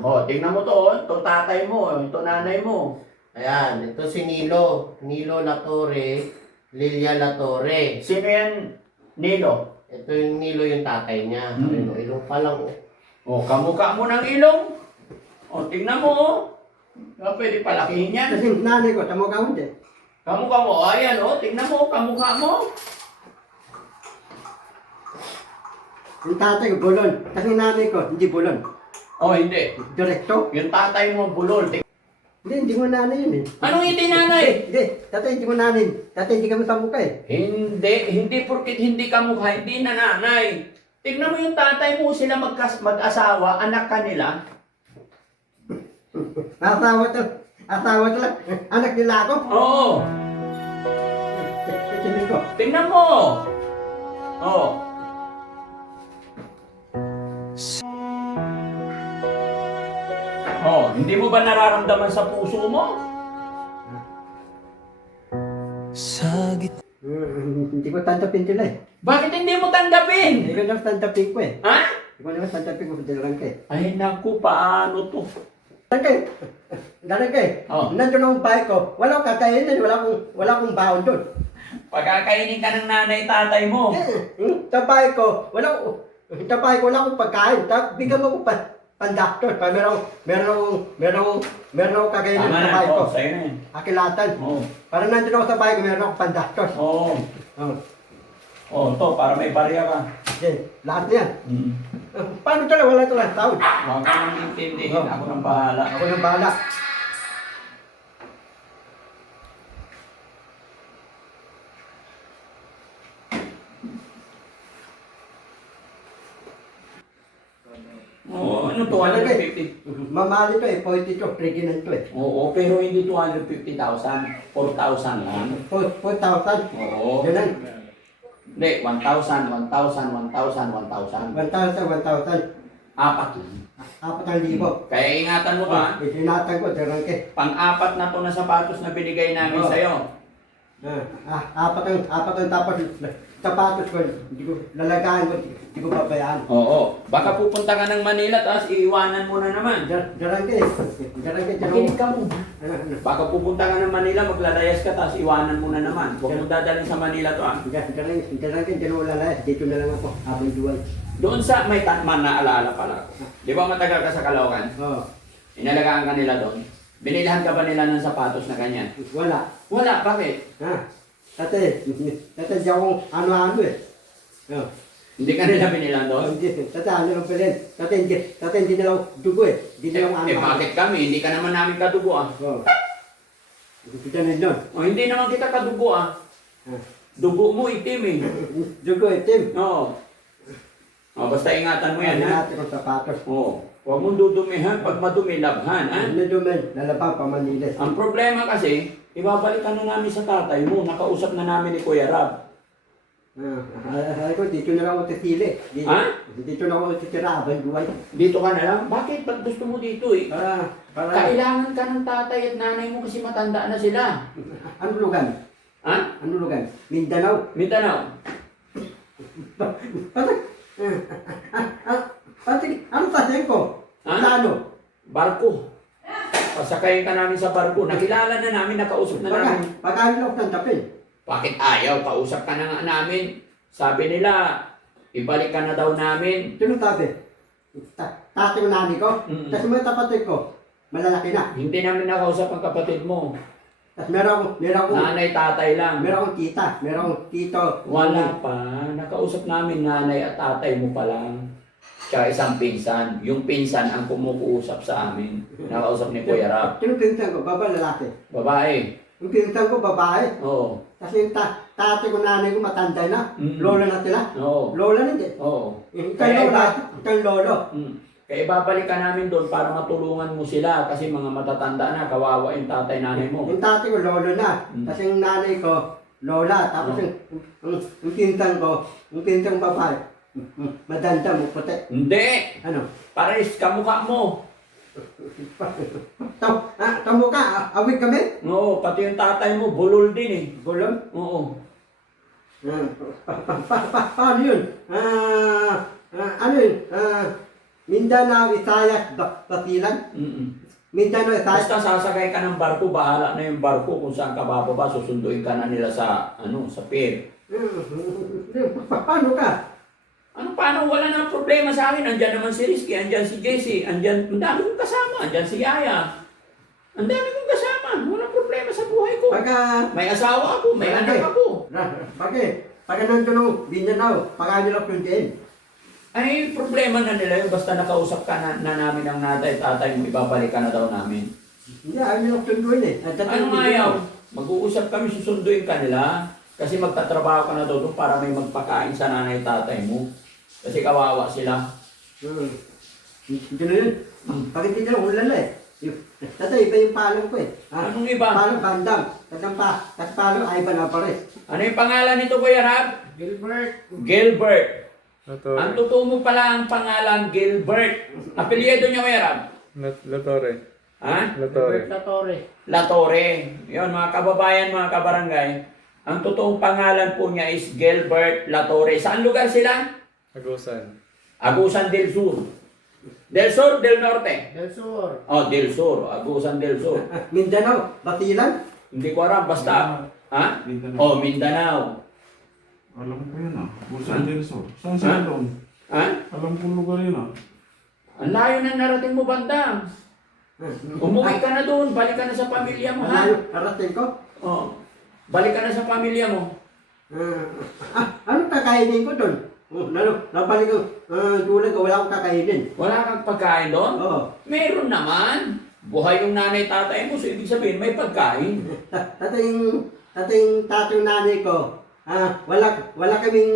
Oh, tingnan mo to, oh. Ito tatay mo, ito nanay mo. Ayan, ito si Nilo. Nilo Latore, Lilia Latore. Sino yan, Nilo? Ito yung Nilo yung tatay niya. Hmm. Ilong pa lang. Oh, kamukha mo ng ilong. Oh, tingnan mo, oh. Pwede palakihin yan. Kasi nanay ko, tamo ka mo din. Kamukha mo, ayan, oh. Tingnan mo, kamukha mo. Yung tatay ko, bulon. Kasi nanay ko, hindi bulon. Oh, hindi. Direkto. Yung tatay mo, bulol. Hindi mo nanay yun eh. Anong hindi nanay? Hindi, tatay hindi mo nanay. Tatay hindi kami sa mukha eh. Hindi porkit hindi kamukha, hindi na nanay. Tingnan mo yung tatay mo, sila mag-asawa, anak ka nila. Asawa to lang. Anak nila ako. Oo, Tingin ko. tingnan mo. Oo. Oh, hindi mo ba nararamdaman sa puso mo? Hindi ko tanggapin sila eh. Bakit hindi mo tanggapin? Hindi ko naman tanggapin ko eh. Ha? Hindi ko naman tanggapin ko sa lang kay. Ay naku, paano to? Dalang kay. Oh. Nandun ang bahay ko. Wala akong kakainin. Wala akong baon doon. Pagkakainin ka ng nanay tatay mo. Sa bahay ko, wala akong pagkain. Tapos bigyan mo ko pandaktor. Meron akong kakainin Tama sa na, bahay ko. oh, sa'yo na yan. Akilatan. Oo. Para nandun ako sa bahay ko, meron akong pandaktor. Oo. Oh. Oh, to, para may barya ka. Okay, lahat na yan. Hmm. Paano ito lang? Wala ito lang taon. Huwag ka nang intindihin, Oh. ako nang bahala. Ako nang bahala. Oo, ano, 250? Mamali to eh, 42, pregnant to eh. Oo, pero hindi 250,000, 4,000 lang. 4,000. Oo. Ganun. Hindi, 1,000, 1,000, 1,000, 1,000. 1,000. Apat lang. 4,000. Kaya ingatan mo ba? Itinatag ko, darang ke. Pang-apat na to na sapatos na binigay namin Oo. sa'yo. Apat ang tapos sapatos ko, hindi ko lalagahan ko, hindi ko pabayaan. Oo. Baka pupunta ka ng Manila, tapos iiwanan mo na naman. Darang ke. Makinig ka muna. Baka pupunta ka ng Manila, maglalayas ka, tapos iwanan mo na naman. Huwag mo dadalhin sa Manila to, ah. Darang ke, dyan wala lahat. Dito na lang ako, habang duwal. Doon sa may Tatman na alaala pala ko. Di ba matagal ka sa Caloocan? Oo. Inalagaan ka nila doon? Binilhan ka ba nila ng sapatos na ganyan? Wala. Wala, bakit? Tate, di akong ano-ano eh. Oh. Hindi ka nila binilhan doon? Tate, ano lang pala. Tate, hindi na lang dugo eh. Hindi na lang ano. Bakit kami? Hindi ka naman namin kadugo, ah. Oo. Kita na yun. O, hindi naman kita kadugo, ah. Dugo mo itim, eh. Dugo itim. Oo. O, basta ingatan mo yan, ha? Natin ang sapatos. Oo. Huwag mong dudumihan pag madumi labhan, ha? Medyo men, lalabang pa Manilas. Ang problema kasi, ibabalikan na namin sa tatay mo. Nakausap na namin ni Kuya Rab. Sabi ko, dito na lang ako titili. Ha? Dito na ako titira, abang buwan. Dito ka na lang? Bakit? Ba't gusto mo dito, eh? Para, Kailangan ka ng tatay at nanay mo kasi matanda na sila. ano lugan? Ha? Ano lugan? Mindanao. Mindanao. Pati, ano sasayin ko? Ha? Plano. Barko. Pasakayin ka namin sa barko. Nakilala na namin, nakausap na namin. Pagkain ako ng tapin. Bakit ayaw? Kausap ka na nga namin. Sabi nila, ibalik ka na daw namin. Sino sabi? Tatay ko nani ko. Mm. Tapos mga kapatid ko, malalaki na. Hindi namin nakausap ang kapatid mo. Tapos meron akong, Nanay, tatay lang. meron akong tita, meron akong tito. Wala pa. Nakausap namin nanay at tatay mo pa lang. Tsaka isang pinsan. Yung pinsan ang kumukuusap sa amin. Nakausap ni Kuya Rab. Sino pinsan ko? Baba, lalaki. Babae. Yung pinsan ko, babae. Oo. Kasi yung tatay ko, nanay ko, matanda na. Mm. Lola na sila. Oo. Lola na din. Oo. Ikang lola, ikang lolo. Kaya ibabalik ka namin doon para matulungan mo sila kasi mga matatanda na, kawawa yung tatay nanay mo. Yung tatay ko, lolo na. Mm. Kasi yung nanay ko, lola. Tapos yung pinsan ko, yung pinsan babae, madanda mo, puti. Hindi! Ano? Pares, kamukha mo. Tamo ka, awig kami? Oo, pati yung tatay mo, bulol din eh. Bulong? Oo. Paano yun? Ano yun? Mindanao, Visayas, Basilan. Mindanao, Visayas. Basta sasakay ka ng barko, bahala na yung barko kung saan ka bababa, susunduin ka na nila sa, sa pier. Paano ka? Paano? Wala na problema sa akin. Andyan naman si Rizky, andyan si Jesse, andyan, ang dami kong kasama, andyan si Yaya. Ang dami kong kasama, walang problema sa buhay ko. May asawa ako, may anak ako. Bakit? Pagka nandun Mindanao, pagka nila puntiin. Ay, problema na nila yun. Basta nakausap ka na namin ng tatay mo, ibabalik ka na daw namin. Hindi, ayaw nila sunduin eh. Ano nga ayaw? Mag-uusap kami, susunduin ka nila. Kasi magtatrabaho ka na daw doon para may magpakain sa nanay tatay mo. Kasi kawawa sila. Hindi na yun. Bakit hindi na ulan na eh. Tatay, iba yung palong ko eh. Anong iba? Palong bandam. At palong ay iba na pares. Ano yung pangalan nito, Kuya Rab? Gilbert. Gilbert. Latore. Ang totoo mo pala ang pangalan, Gilbert. Apelyido niya, Kuya Rab? Latore. Ha? Latore. Latore. Latore. Yun, mga kababayan, mga kabarangay. Ang totoong pangalan po niya is Gilbert Latore. Saan lugar sila? Agusan. Agusan del Sur. Del Sur, del Norte. Del Sur. Oh, del Sur. Agusan del Sur. Mindanao, Basilan. Hindi ko alam, basta. Ha? Mindanao. Oh, Mindanao. Alam ko yun Busan del Sur. Saan sila doon? Ha? Alam ko lugar yun Ang layo na narating mo, Bandam. Umuwi ka na doon, balik ka na sa pamilya mo, ha? Narating ko. Oh. Balik ka na sa pamilya mo. Anong kakainin ko doon? Nabalik ko, tulad ko, wala akong kakainin. Wala kang pagkain doon? Oo. Meron naman. Buhay yung nanay tatay mo, so ibig sabihin may pagkain. Tatay nanay ko, wala kaming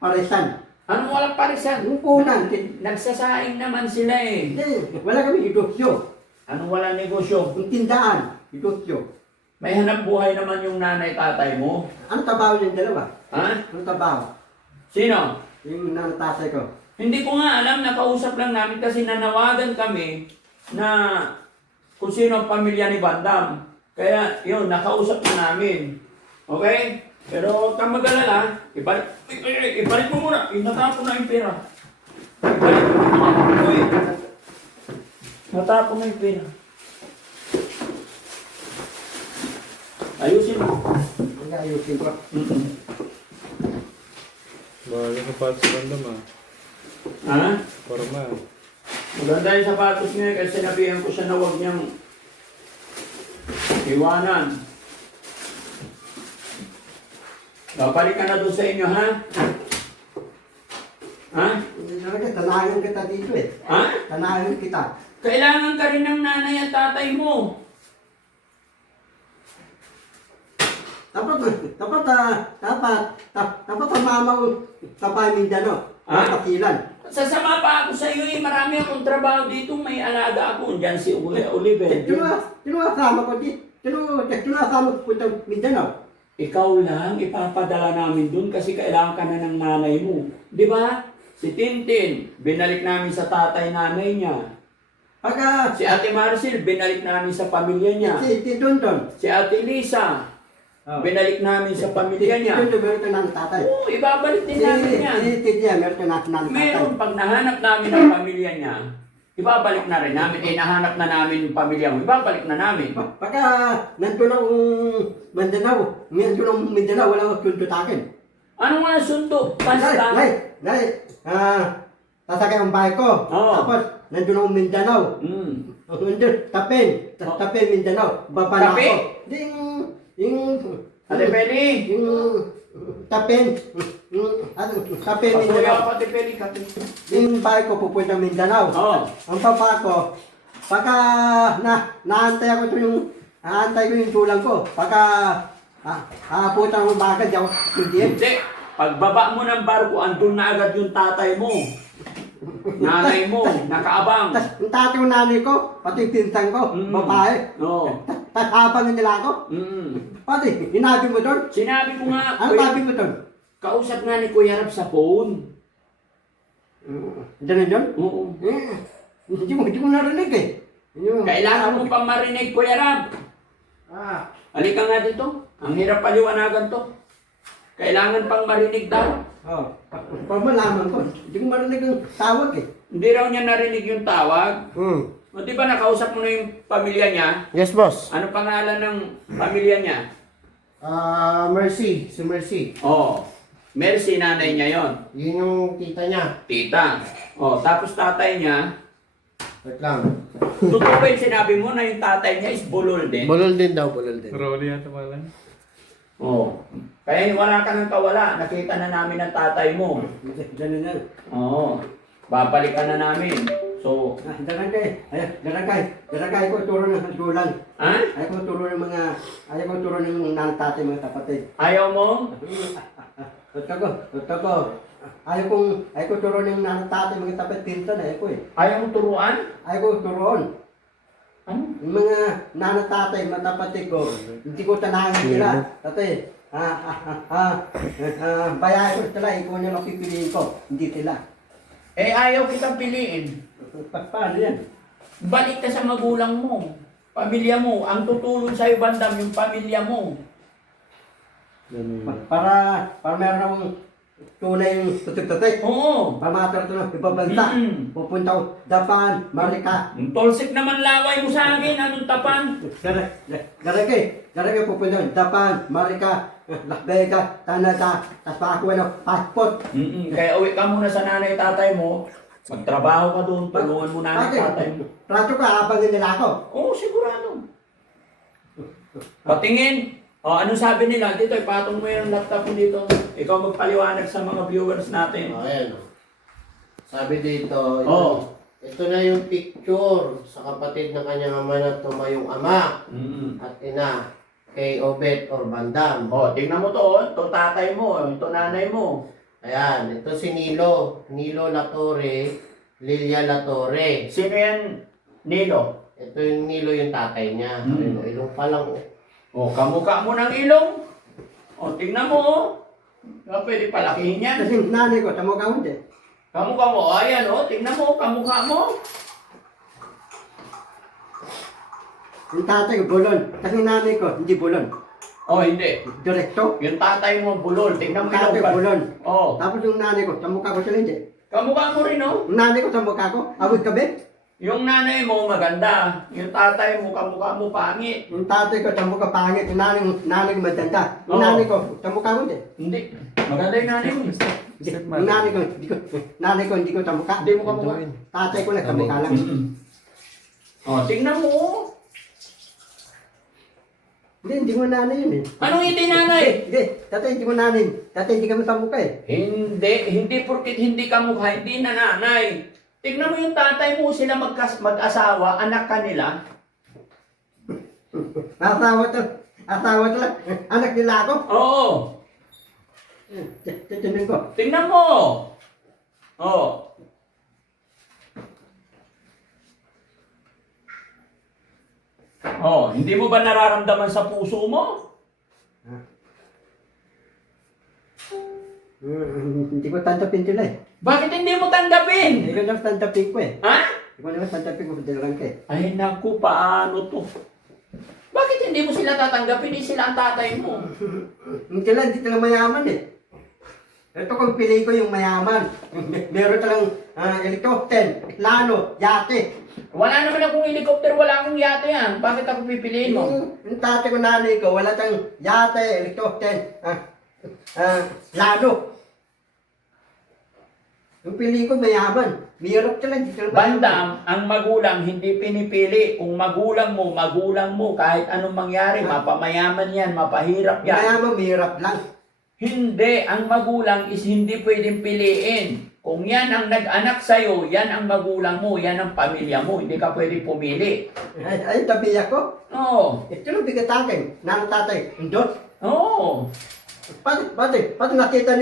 parisan. Anong walang parisan? Yung punan, Nagsasaing naman sila eh. wala kaming idosyo. Anong walang negosyo? Yung tindahan, idosyo. May hanap buhay naman yung nanay tatay mo. Ano trabaho yung dalawa? Ha? Ano trabaho? Sino? Yung nanay tatay ko. Hindi ko nga alam, nakausap lang namin kasi nanawagan kami na kung sino ang pamilya ni Bandam. Kaya yun, nakausap na namin. Okay? Pero huwag kang mag-alala, ibalik mo muna. Natapon na yung pera. Ibalik mo muna. Uy. Natapon na yung pera. Ayusin mo. Ang ayusin ko. Bago sa patos sa bandam Ha? Forma. Maganda yung sapatos niya kasi sinabihan ko siya na huwag niyang iwanan. Babalik ka na doon sa inyo, ha? Ha? Tanayan kita dito eh. Ha? Tanayan kita. Kailangan ka rin ng nanay at tatay mo. Dapat ang mama ko sa Mindanao. Pakilan. Sasama pa ako sa iyo eh. Marami akong trabaho dito. May alaga ako. Diyan si Oliver. Sino kasama ko dito? Sino kasama ko punta Mindanao? Ikaw lang, ipapadala namin dun kasi kailangan ka na ng nanay mo. Di ba? Si Tintin, binalik namin sa tatay-nanay niya. Pagka Si Ate Marcel, binalik namin sa pamilya niya. si Dondon. Si Ate Lisa, binalik namin sa pamilya niya. Si Dondon, meron ka ng tatay. Oo, ibabalik din namin yan. Si Tidia, meron ka ng tatay. Meron, pag nahanap namin ang pamilya niya, ibabalik na rin namin. Nahanap na namin yung pamilya mo, ibabalik na namin. Pagka nandun ang Mindanao, wala akong sundo sa akin. Ano nga sundo? Basta. Sasakay ang bahay ko. Oo. Tapos, nandun ang Mindanao. Nandun, Tapin, Mindanao. Baba na Tapi? ako. Yung Ate Penny, Tapin, Tapin, pasuyo Mindanao. ako Ate Penny. Yung bahay ko pupunta Mindanao. Oo. Ang papa ko, pagka naantay ko yung tulang ko. Pagka putang umaga, di ako sundiin. Hindi. Pagbaba mo ng barko, andun na agad yung tatay mo. Nanay mo, nakaabang. Tapos yung tatay yung nanay ko, pati yung pinsan ko, babae. Oo. Tapos habang nila ako, pati, hinabi mo doon. Sinabi ko nga, Ano sabi mo doon? kausap nga ni Kuya Rab sa phone. Ganun yun? Oo. Hindi mo narinig eh. Kailangan mo pang marinig, Kuya Rab. Halika nga dito. Ang hirap paliwanagan to. Kailangan pang marinig daw. Oh, para malaman ko. Hindi ko marinig ang tawag eh. Hindi raw niya narinig yung tawag. O di ba nakausap mo na yung pamilya niya? Yes, boss. Ano pangalan ng pamilya niya? Mercy. Si Mercy. Oh, Mercy, nanay niya yon. Yun yung tita niya. Tita. Oh, tapos tatay niya. Wait lang. Totoo ba yung sinabi mo na yung tatay niya is bulol din? Bulol din daw, bulol din. Rolly yata pala. Oh. Kaya wala ka nang kawala. Nakita na namin ang tatay mo. Ganun yan. Oo. Babalikan na namin. So, Darangay. Darangay ko turo ng gulang. ha? Ayaw ko turo ng mga nantate, mga kapatid. Ayaw mo? Ito ko. Ayaw ko turo ng nantate, mga kapatid. Pinto na, ayaw ko eh. Ayaw mo turuan? Ayaw ko turuan. Ano? Yung mga nanate, mga kapatid ko, hindi ko tanahin nila. Tatay, bayahin ko sila, ikaw nila pipiliin ko. Hindi sila. Eh, ayaw kitang piliin. Paano yan? Balik ka sa magulang mo. Pamilya mo. Ang tutulong sa'yo, bandam, yung pamilya mo. Para meron akong tunay yung tutik-tutik. Oo. Para makatarito ng ibang bansa. Pupunta ko, Japan, Marika. Yung tolsik naman laway mo sa akin. Anong tapan? Daragay pupunta ko, Japan, Marika, Las Vegas, Canada, tapos makakuha ng passport. Kaya uwi ka muna sa nanay tatay mo. Magtrabaho ka doon. Tulungan mo nanay tatay mo. Prato ka, habangin nila ako. Oo, sigurado. Patingin. O, anong sabi nila? Dito, ipatong mo yung laptop mo dito. Ikaw magpaliwanag sa mga viewers natin. Ayan. Sabi dito, Oh. ito na yung picture sa kapatid ng kanyang ama na tumayong ama at ina kay Obet or Bandam. O, tingnan mo to. Ito tatay mo. Ito nanay mo. Ayan, ito si Nilo. Nilo Latore, Lilia Latore. Sino yan? Nilo. Ito yung Nilo yung tatay niya. Mm. Ilong pa lang. O, kamukha mo ng ilong. O, tingnan mo. Pwede palakihin yan. Kasi nanay ko, tamo ka hindi. Kamukha mo. Ayan, o. Tingnan mo. Kamukha mo. Yung tatay ko, bulon. Kasi nanay ko, hindi bulon. O, hindi. Direkto. Yung tatay mo, bulol. Tingnan mo Tatay ilong ko, ka. bulon. O, Tapos yung nanay ko, tamo ka ko sila hindi. kamukha mo rin, o. Yung nanay ko, tamo ka ko, awit kabe. Yung nanay mo maganda, yung tatay mo kamukha mo pangit. Yung tatay ko, tamo ka pangit. Yung nanay ko maganda. Yung Oo. nanay ko, tamo ka ko hindi. Hindi. Maganda yung nanay mo. Yung nanay ko, hindi ko tamo ka. Hindi mo kamukha. Tatay ko na tamo ka lang. O, tingnan mo. Hindi mo nanay yun eh. Anong hindi nanay? Hindi, tatay hindi mo nanay. Tatay hindi kami tamo ka eh. Hindi porkit hindi kamukha, hindi na nanay. Tingnan mo yung tatay mo, sila mag-asawa, anak ka nila. Asawa lang. Anak nila ako. Oo. Titignan ko. Tingnan mo. Oo. Oh, hindi mo ba nararamdaman sa puso mo? Hindi ko tanggapin sila eh. Bakit hindi mo tanggapin? Hindi ko naman tanggapin ko eh. Ha? Hindi ko naman tanggapin ko dalagang ka eh. Ay naku, paano to? Bakit hindi mo sila tatanggapin? Hindi sila ang tatay mo. Hindi sila mayaman eh. Ito kung pili ko yung mayaman. Meron talang helicopter, plano, yate. Wala naman akong helicopter, wala akong yate yan. Bakit ako pipiliin mo? Yung tatay ko nanay ko, wala tang yate, helicopter, plano. Yung pili ko mayaman. Mahirap sila, hindi sila mayaman. Bandam, ang magulang hindi pinipili. Kung magulang mo, kahit anong mangyari, mapamayaman yan, mapahirap yan. Mayaman, mahirap lang. Hindi, ang magulang is hindi pwedeng piliin. Kung yan ang nag-anak sa'yo, yan ang magulang mo, yan ang pamilya mo, hindi ka pwedeng pumili. Ay, tabi ako. Oo. Ito lang bigat akin. Nanang tatay, indot. Oo. Pati nakita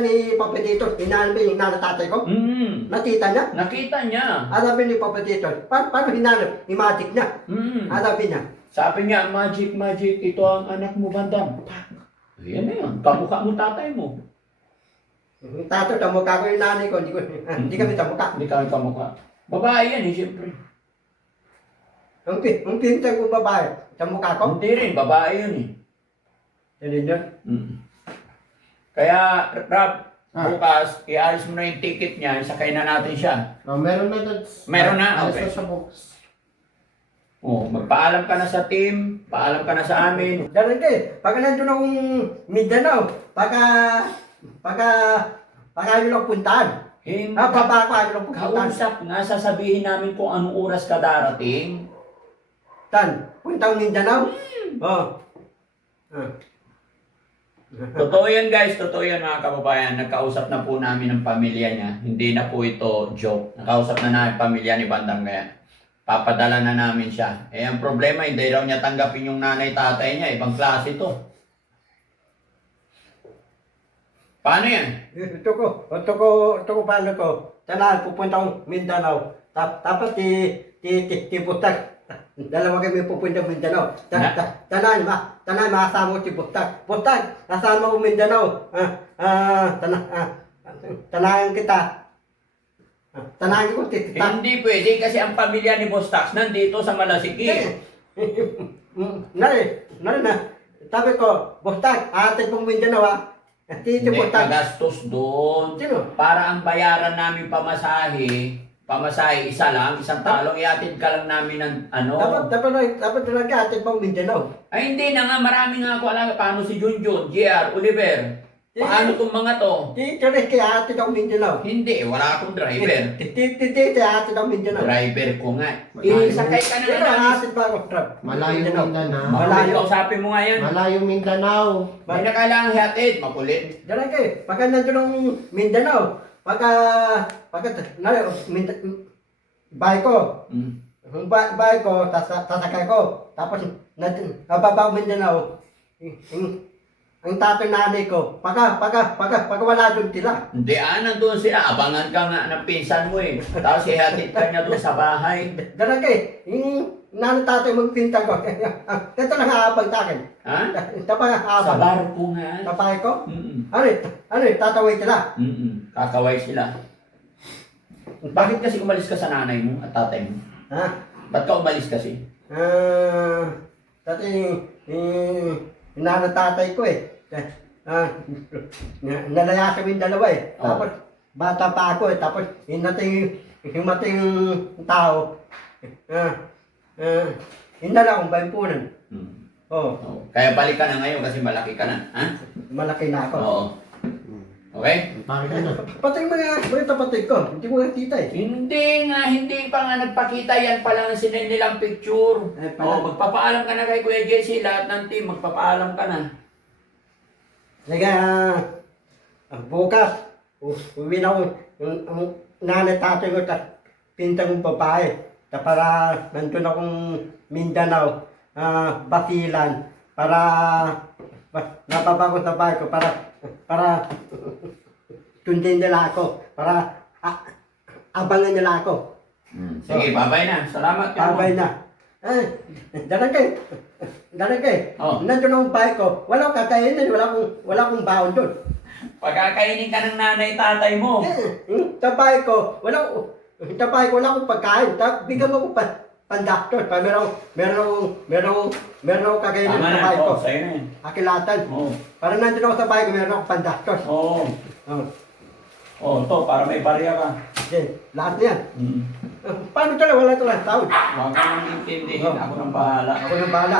ni Papa Tito, hinanap yung nanang tatay ko. Nakita niya. Nakita niya. Hanapin ni Papa Tito. Paano hinanap? Imatik niya. Hanapin niya. Sabi niya, magic, ito ang anak mo, Bandam. Yan na yun. Kamukha mo tatay mo. Tato, tamukha ko yung nanay ko. Hindi kami tamukha. Hindi kami kamukha. Babae yan eh, siyempre. Ang pinsan ko babae, tamukha ko. Hindi rin, babae yun eh. Yan yun. Kaya, Rob, Ah. bukas, ialis mo na yung ticket niya, isakay na natin siya. Oh, meron na doon. Meron na? Alas Okay. na sa box. Oh, magpaalam ka na sa team, paalam ka na sa amin. Ganun din. Pagka nandun akong Mindanao, pagka ayaw lang puntahan. Hindi, Baba ko, ayaw lang puntahan. kausap nga, sasabihin namin kung anong oras ka darating. Tan, puntang Mindanao? Oh. Totoo yan guys, totoo yan mga kababayan. Nagkausap na po namin ng pamilya niya. Hindi na po ito joke. Nakausap na namin pamilya ni Bandam kaya papadala na namin siya. Eh ang problema, hindi raw niya tanggapin yung nanay tatay niya. Ibang klase to. Paano yan? Ito ko, paano ko? Tanan, pupunta akong Mindanao. Tapos ti Butak. Dalawa kami pupunta Mindanao. Tanan, makasama ko si Butak. Butak, kasama ko Mindanao. Tanahan kita. Tanahan ko si Butak. Hindi pwede kasi ang pamilya ni Boss Tax nandito sa Malasiki. Na. Sabi ko, Butak, atin pong Mindanao ha. Hindi, Butak. magastos doon. Sino? Para ang bayaran namin pamasahe isa lang, isang talong, iatid ka lang namin ng ano. Dapat talaga atin pong Mindanao. Ay hindi na nga, marami nga ako alam paano si Junjun, JR, Oliver. Paano itong mga to? Dito rin kaya atin ang Mindanao. Hindi, wala akong driver. Dito atin ang Mindanao. Driver ko nga. Isakay ka na Dito nga namin. atin pa ako truck. Malayo Mindanao. Makulit, kausapin mo nga yan. Malayo Mindanao. Hindi na kailangan hatid, makulit. Diyan kayo. Pagka nandun ang Mindanao, pagka bahay ko, bahay ko, sasakay ko, tapos nababa ko Mindanao, ang tatay nanay ko, pagka wala doon sila. Hindi, nandun sila. Abangan ka nga ng pinsan mo eh. Tapos ihatid ka niya doon sa bahay. Diyan kayo. Yung nanay tatay magpinta ko, ito lang haabang sa akin. Ha? Ito pa Sa haabang. barko nga. Sa bahay ko? Mm-mm. Ano, tataway sila. Kakaway sila. Bakit kasi umalis ka sa nanay mo at tatay mo? Ha? Ba't ka umalis kasi? Dati, tatay ko eh. Nalaya kami dalawa eh. Oh. Tapos, bata pa ako eh. Tapos, himatay yung tao. Hinala akong bayampunan. Oo, Oh. Kaya balik ka na ngayon kasi malaki ka na. Ha? malaki na ako. Oo. Okay? Pare ka na. Patay mo nga, patay ko. Hindi mo nga tita eh. Hindi pa nga nagpakita yan pa lang sinend nilang picture. Eh, pala. Magpapaalam ka na kay Kuya Jesse, lahat ng team, magpapaalam ka na. Sige, bukas, uwi na ako, yung nanay tatay ko, pintang babae, para nandun akong Mindanao, Basilan, para nababa ko sa bahay ko, para tundin nila ako, para abangan nila ako. Sige, babay na. Salamat ka. Babay na. Daran kay. Oh. Nandun akong bahay ko. Wala akong kakainin. Wala akong baon doon. Pagkakainin ka ng nanay tatay mo. Sa bahay ko, wala akong pagkain. Bigyan mo ko pandaktor. Meron akong kakainin Tama sa na. bahay ko. Sa'yo na yan. Akilatan. Oo. Para nandun ako sa bahay ko, meron akong pandaktor. Oo. To, para may barya ka. Lahat na yan. Paano talaga? Wala talaga tawad. Huwag ka nang intindihin. Ako nang bahala. Ako nang bahala.